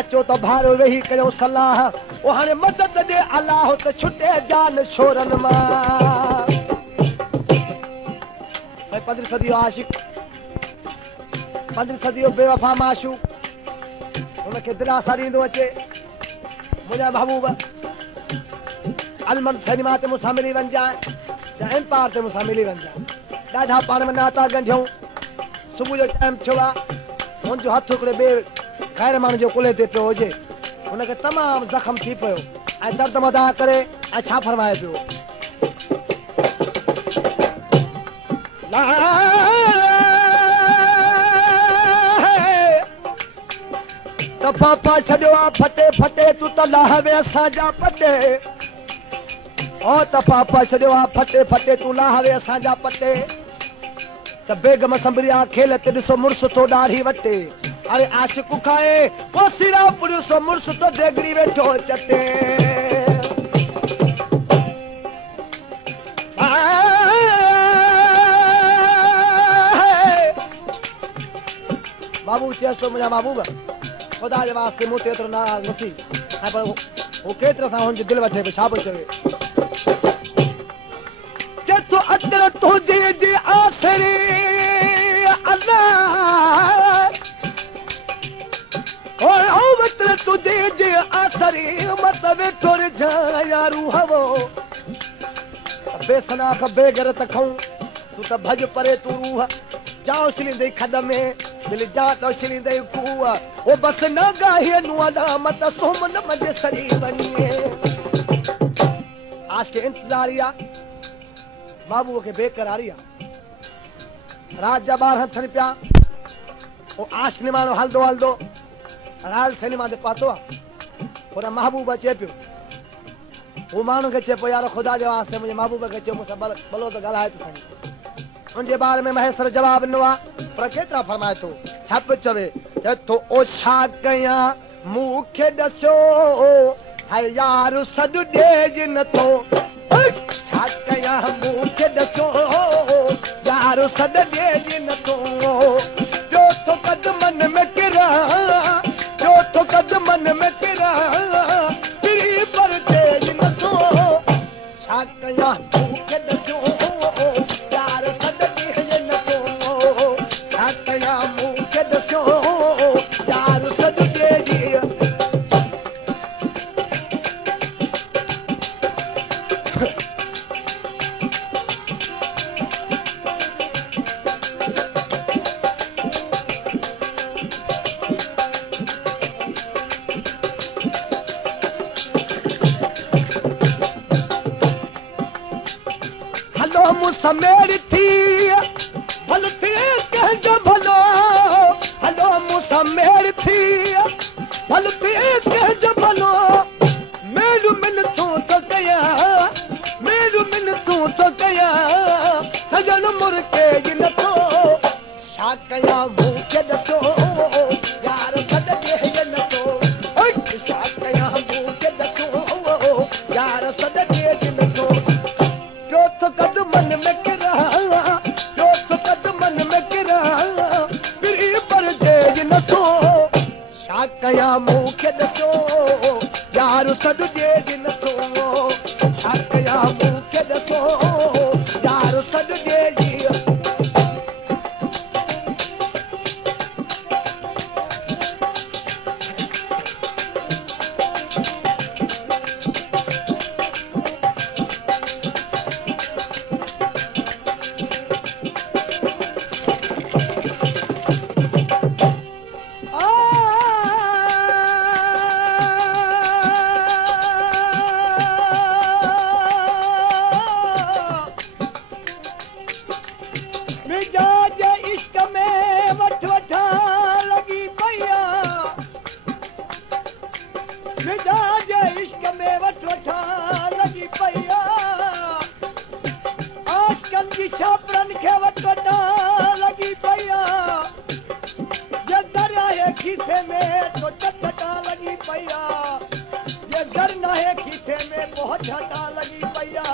अचो त भारो वेही कयो सलाह ओ हाणे मदद दे अलाह त छुटे जान छोरन मां से 15 सदियो आशिक 15 सदियो बेवफा माशूक उनखे दिलासा ॾींदो अचे मुंहिंजा महबूब अलमन सिनेमा ते मूंसां मिली वञजांइ या एम्पायर ते मूंसां मिली वञजांइ ॾाढा पाण में नाता ॻंढियूं सुबुह जो टाइम थियो आहे मुंहिंजो हथु हिकिड़े ॿिए गैर माण्हू जो कुल्हे ते पियो हुजे हुनखे तमामु ज़ख़्म थी पियो ऐं दर्द मदा करे ऐं छा फरमाए पियो त पापा छॾियो आहे फटे फटे तूं त लाहवे असांजा पटे ओ त पापा छॾियो आहे फटे फटे तूं लाहवे असांजा पटे त बेगम संभरिया खेल ते ॾिसो मुड़ुस तो ॾाढ़ी वटे अरे आशिक खाए वो सिरा पुरुष मुड़ुस तो देगड़ी वेठो चटे बाबू चेसो मुंहिंजा महबूब ख़ुदा जे वास्ते मूं ते एतिरो नाराज़ न थी ऐं पर हू केतिरे सां हुनजी दिलि वठे छा पियो चवे चेतो अदर तुंहिंजे जी आसरी अल्लाह तुझे जे आसरी मत वेठो रिझा यारू हवो बेसना ख बेगरत खाऊं तू त भज परे तू रूह जाओ छिलींदे खड में मिल जा तो छिलींदे खूह ओ बस न गाहे नु अला मत सोम न मजे सरी बनिए आज के इंतजारिया बाबू के बेकरारिया रात जा बार हथन पिया ओ आश निमानो हलदो हलदो राज सिनेमा ते पातो आहे पर महबूब अचे पियो हू माण्हू खे चए पियो यार ख़ुदा जे वास्ते मुंहिंजे महबूब खे चयो मूंसां भलो त ॻाल्हाए थो सघे उनजे बारे में महेश्वर जवाब ॾिनो आहे पर केतिरा फरमाए थो छा पियो चवे चए थो ओ छा कयां मूंखे ॾसो हाय यार सॾु ॾेज नथो छा कयां मूंखे ॾसो यार सॾु ॾेज नथो ॿियो थो कदमन में किरा जो तो कदमन में तेरा तेरी पर तेज नथो छा कयां मूंखे ॾसो यार सॾ ॾेज नथो छा कयां मूंखे ॾसो यार सॾ ॾेज समेर थी भल थी कंहिंजो भलो हलो मूं समेर थी भल थी कंहिंजो भलो मेरू मिनतूं थो कयां मेरू मिनतूं थो कयां सजन मुर्के जी नथो छा कयां मूंखे ॾसो यार सॾ ॾेज नथो छा कयां मूंखे ॾसो यार सॾ ॾेज नथो ॿियो थो कदमन में किरा ॿियो थो कदमन में किरा कया मूंखे ॾसो यार सॾिजे जिन थो छा कया मूंखे ॾसो यार सॾिजे मिजाज इश्क में वठ वठा लगी पैया मिजाज इश्क में वठ वठा लगी पैया आशकन जी छापरन खे वठ वठा लगी पैया जे दरिया खीसे में तो चटटा लगी पैया जे घर नाहे खीसे में बहुत झटा लगी पैया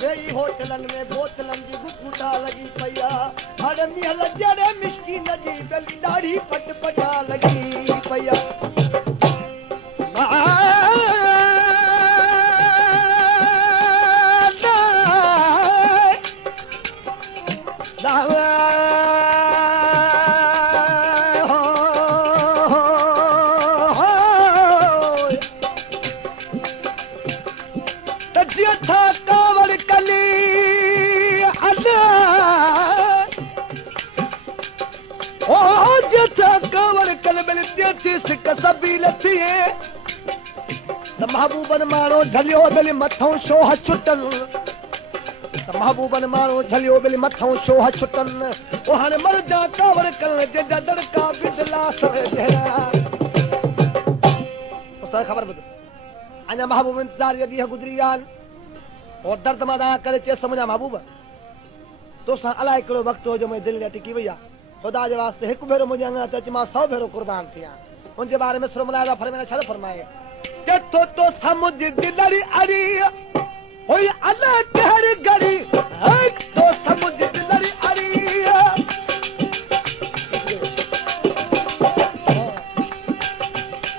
वेई होटलन में बोतलन जी गुटगुटा लगी पैया हर मिहल जड़े मिस्कीन जी बेली ॾाढी पटपटा लगी पैया कावड़ कली कावड़ कल मिली सिक सभी लथिए महबूबन मारो झलियो बिल मथों शोह छुटन महबूबन मारो झलियो बिल मथों शोह छुटन ओ हाणे मर जा कावड़ कल जे जदड़ का बिदला सर जहरा उस खबर बद अना महबूब इंतजार यदि गुजरी आल और दर्द मदा करे चे समझा महबूब तो सा अलाए करो वक्त हो जो मैं दिल ने टिकी वया खुदा जे वास्ते एक भेरो मुझे अंगा त मां 100 भेरो कुर्बान थिया उनके बारे में सुरमलादा फरमाया छा फरमाए के तो समुद्र दिलरी अरी होई अल्लाह कहर गड़ी है तो समुद्र दिलरी अरी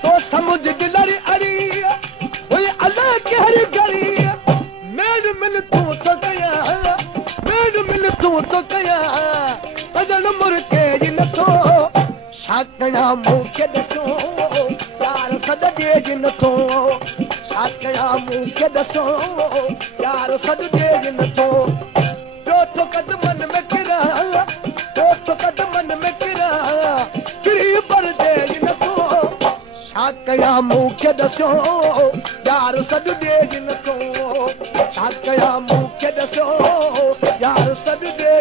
तो समुद्र दिलरी अरी होई अल्लाह कहर गड़ी मिल तू तो कया अजन मुर्के जिन थो शाकया मूंखे ॾसो यार सॾिजे जिन थो शाकया मूंखे ॾसो यार सॾिजे जिन थो चोथो कदमन में किरा चोथो कदमन में किरा किरी परदे जिन थो शाकया मूंखे ॾसो यार सॾिजे जिन थो शाकया मूंखे ॾसो यार सॾिजे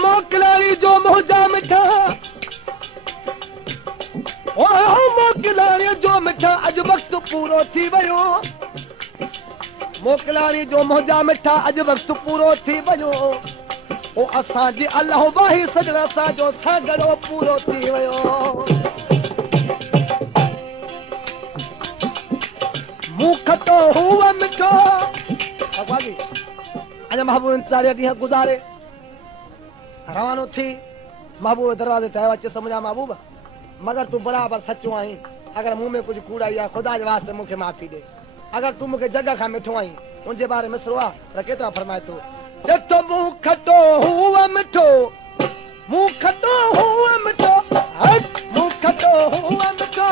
मोकलानी जो मोजा मिठा मोकलानी जो मिठा अज वक्त पूरो थी वयो मोकलानी जो मोजा मिठा अज वक्त पूरो थी वयो ओ असां जी अल्लाह वाही सजना सा जो सागरो पूरो थी वयो मुख तो हुआ मिठो अगवागी अजा महबूब इंतजार ॾींहं गुज़ारे रवानो थी महबूब दरवाजे ते आयो अचे समझा महबूब मगर तू बराबर सच्चो आई अगर मुंह में कुछ कूड़ा या खुदा के वास्ते मुखे माफी दे अगर तू मुखे जगह खां मिठो आई उनजे बारे में सुवा पर केतरा फरमाए तो जतो मुंह खटो हुआ मिठो मुंह खटो हुआ मिठो हट मुंह खटो हुआ मिठो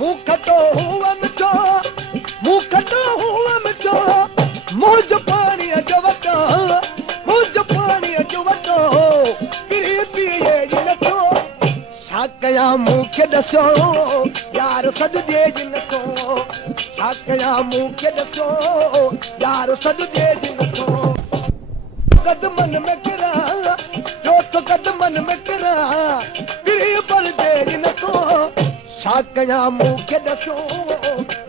मुंह खटो हुआ मिठो मुंह खटो हुआ मिठो मुझ पानी जो वटो मुझ पानी जो वटो किरी पिए जिन तो शाकया मूंखे ॾसो यार सॾिजे जिन तो छा कयां मूंखे ॾसो यार सॾिजे नथो कदमनि में किरां जो कदमनि में किरां किरी पलजे नथो छा कयां मूंखे ॾसो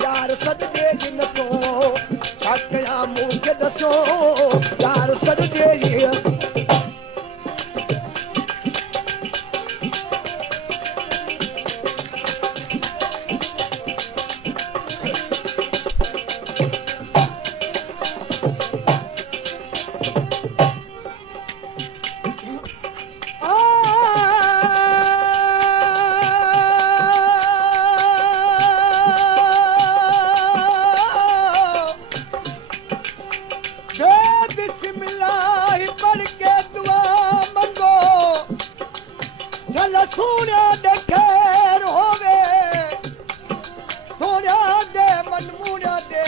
यार सॾिजे नथो छा कयां मूंखे ॾसो यार सॾिजे सोनिया दे खैर होवे सोनिया दे मनमूनिया दे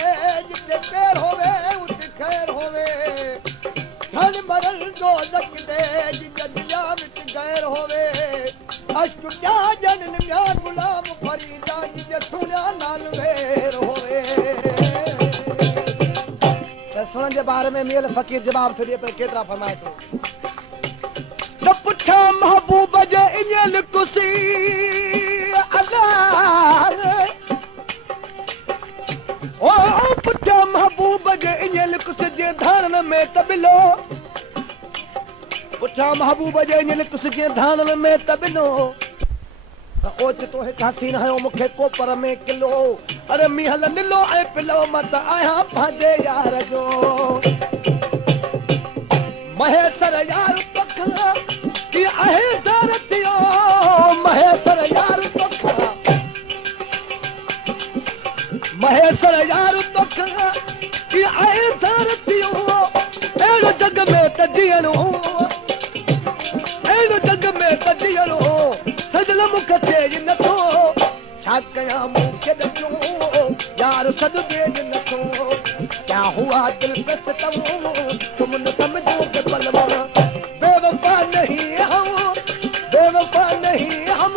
जिते पैर होवे उते खैर होवे धन मरल दो लक दे जिते दिया विच गैर होवे अश्क क्या जनन म्या गुलाम फरीदा जिते सोनिया नाल वेर होवे सुनन जे बारे में मेल फकीर जवाब थो ॾिए पर केतिरा फरमाए थो न पुछा महबूब जे इन्हल कुसी अल्लाह ओ पुछा महबूब जे इन्हल कुसी जे धानन में तबिलो पुछा महबूब जे इन्हल कुसी जे धानन में तबिलो ओ तो हिक हसीन हयो मूंखे कोपर में किलो अरे मीहल निलो ऐं पिलो मत आहियां पंहिंजे यार जो महेसर यार तोखा कि आहे धरतियो महेसर यार तोखा महेसर यार तोखा कि आहे धरतियो अहिड़ो जग में त जीअणो अहिड़ो जग में त जीअणो सजल मूंखे थिए नथो छा कयां मूंखे ॾसो यार सॾिजे नथो क्या हुआ दिल पे सितम तुम न समझो के पलवा बेवफा नहीं हम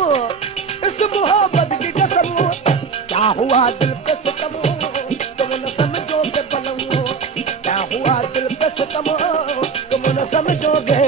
इस मोहब्बत की कसम क्या हुआ दिल पे सितम तुम न समझो के पलवा क्या हुआ दिल पे सितम तुम न समझोगे